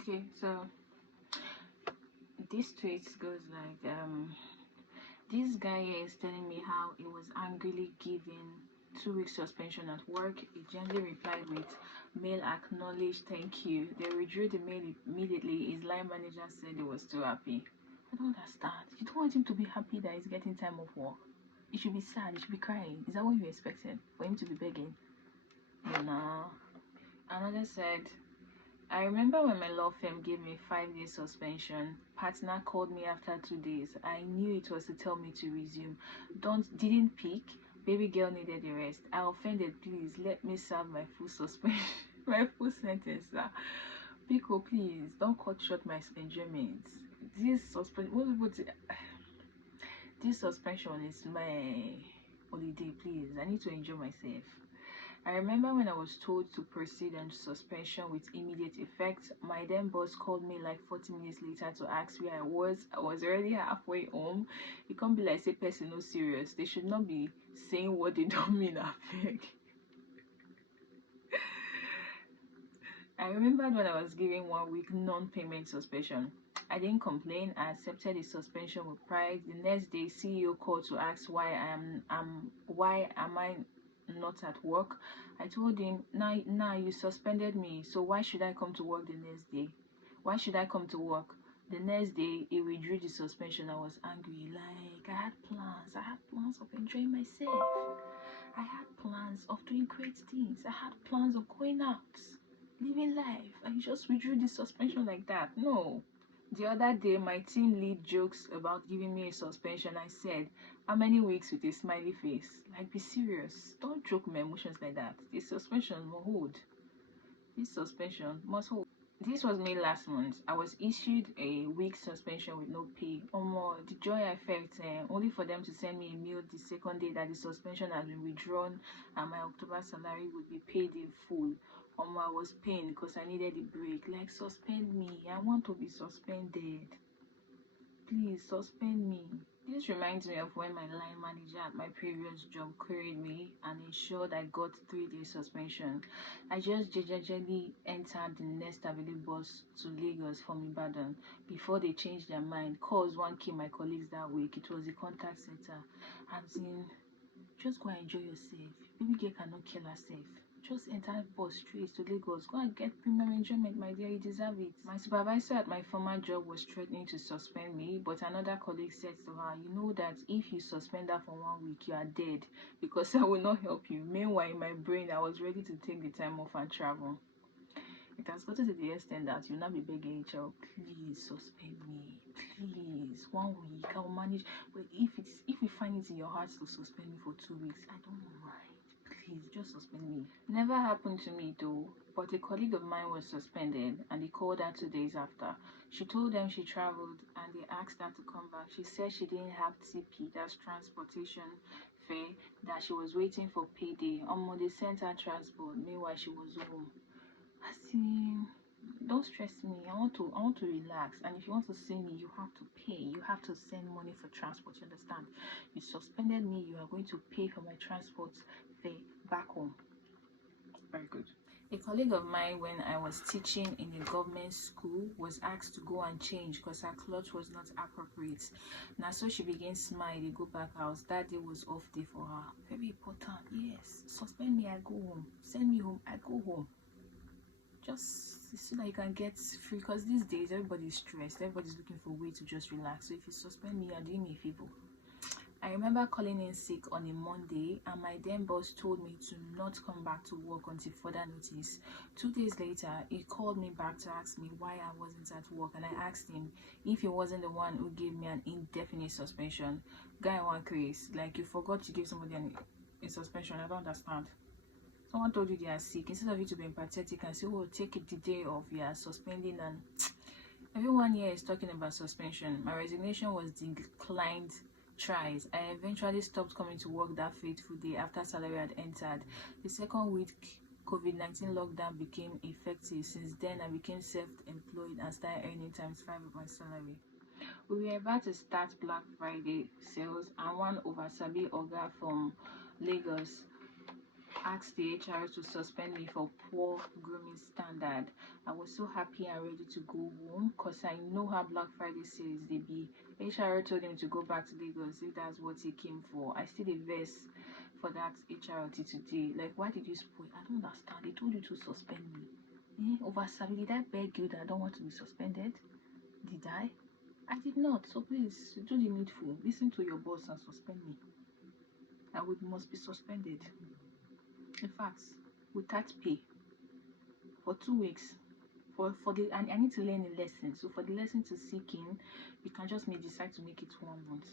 Okay, so this tweet goes like, this guy here is telling me how he was angrily given 2 weeks suspension at work. He gently replied with mail acknowledged, thank you. They withdrew the mail immediately. His line manager said he was too happy. I don't understand. You don't want him to be happy that he's getting time off work. He should be sad, he should be crying. Is that what you expected? For him to be begging? No. Another said, I remember when my law firm gave me 5 days suspension. Partner called me after 2 days. I knew it was to tell me to resume. Didn't pick. Baby girl needed the rest. I offended. Please let me serve my full suspension, my full sentence, sir. Pico, please don't cut short my enjoyment. This suspension is my holiday. Please, I need to enjoy myself. I remember when I was told to proceed on suspension with immediate effect. My then boss called me like 40 minutes later to ask where I was. I was already halfway home. It can't be like say person no serious. They should not be saying what they don't mean, I beg. I remembered when I was given 1 week non-payment suspension. I didn't complain. I accepted the suspension with pride. The next day, CEO called to ask why am I not at work. I told him, nah, you suspended me, so why should I come to work the next day? Why should I come to work? The next day, he withdrew the suspension. I was angry. Like, I had plans of enjoying myself. I had plans of doing great things. I had plans of going out, living life, and you just withdrew the suspension like that. No. The other day, my team lead jokes about giving me a suspension. I said, how many weeks with a smiley face? Like, be serious. Don't joke my emotions like that. This suspension must hold. This suspension must hold. This was me last month. I was issued a week suspension with no pay. The joy I felt, only for them to send me a mail the second day that the suspension had been withdrawn and my October salary would be paid in full. I was paying because I needed a break. Like, suspend me. I want to be suspended. Please suspend me. This reminds me of when my line manager at my previous job queried me and ensured I got 3 days suspension. I just gingerly entered the next available bus to Lagos from Ibadan before they changed their mind. Calls one came my colleagues that week. It was the contact center. As in, just go and enjoy yourself. Baby girl cannot kill herself. Just enter bus straight to Lagos. Go and get premium enjoyment, my dear. You deserve it. My supervisor at my former job was threatening to suspend me, but another colleague said to her, you know that if you suspend her for 1 week, you are dead because I will not help you. Meanwhile, in my brain, I was ready to take the time off and travel. It has gotten to the extent that you'll not be begging HR, please suspend me. Please, 1 week, I'll manage. But if you find it in your heart to suspend me for 2 weeks, I don't mind. Please, just suspend me. Never happened to me though, but a colleague of mine was suspended and they called her 2 days after. She told them she traveled and they asked her to come back. She said she didn't have TP, that's transportation fare, that she was waiting for payday. They sent her transport, meanwhile she was home. I see. Don't stress me. I want to relax. And if you want to see me, you have to pay. You have to send money for transport. You understand? You suspended me. You are going to pay for my transport fare back home. Very good. A colleague of mine, when I was teaching in a government school, was asked to go and change because her clothes was not appropriate. Now, so she began smiling. They go back house. That day was off day for her. Very important. Yes. Suspend me. I go home. Send me home. I go home. Just so that you can get free, because these days everybody's stressed, everybody's looking for a way to just relax. So if you suspend me, you're doing me a favor. I remember calling in sick on a Monday and my then boss told me to not come back to work until further notice. 2 days later, he called me back to ask me why I wasn't at work, and I asked him if he wasn't the one who gave me an indefinite suspension. Guy one craze, like you forgot to give somebody a suspension. I don't understand. Someone told you they are sick. Instead of you to be empathetic and say, oh, take it the day off, you are suspending, and everyone here is talking about suspension. My resignation was declined thrice. I eventually stopped coming to work that fateful day after salary had entered. The second week, COVID-19 lockdown became effective. Since then, I became self-employed and started earning ×5 of my salary. We were about to start Black Friday sales, and one Oversabi Oga from Lagos asked the HR to suspend me for poor grooming standard. I was so happy and ready to go home because I know how Black Friday sales they be. HR told him to go back to Lagos if that's what he came for. I still invest for that HR today. Like, why did you spoil? I don't understand. They told you to suspend me. Over Sabi, did I beg you that I don't want to be suspended? Did I? I did not. So please do the needful. Listen to your boss and suspend me. I must be suspended. In fact, without pay for 2 weeks. For I need to learn a lesson. So for the lesson to sink in, you can just decide to make it 1 month.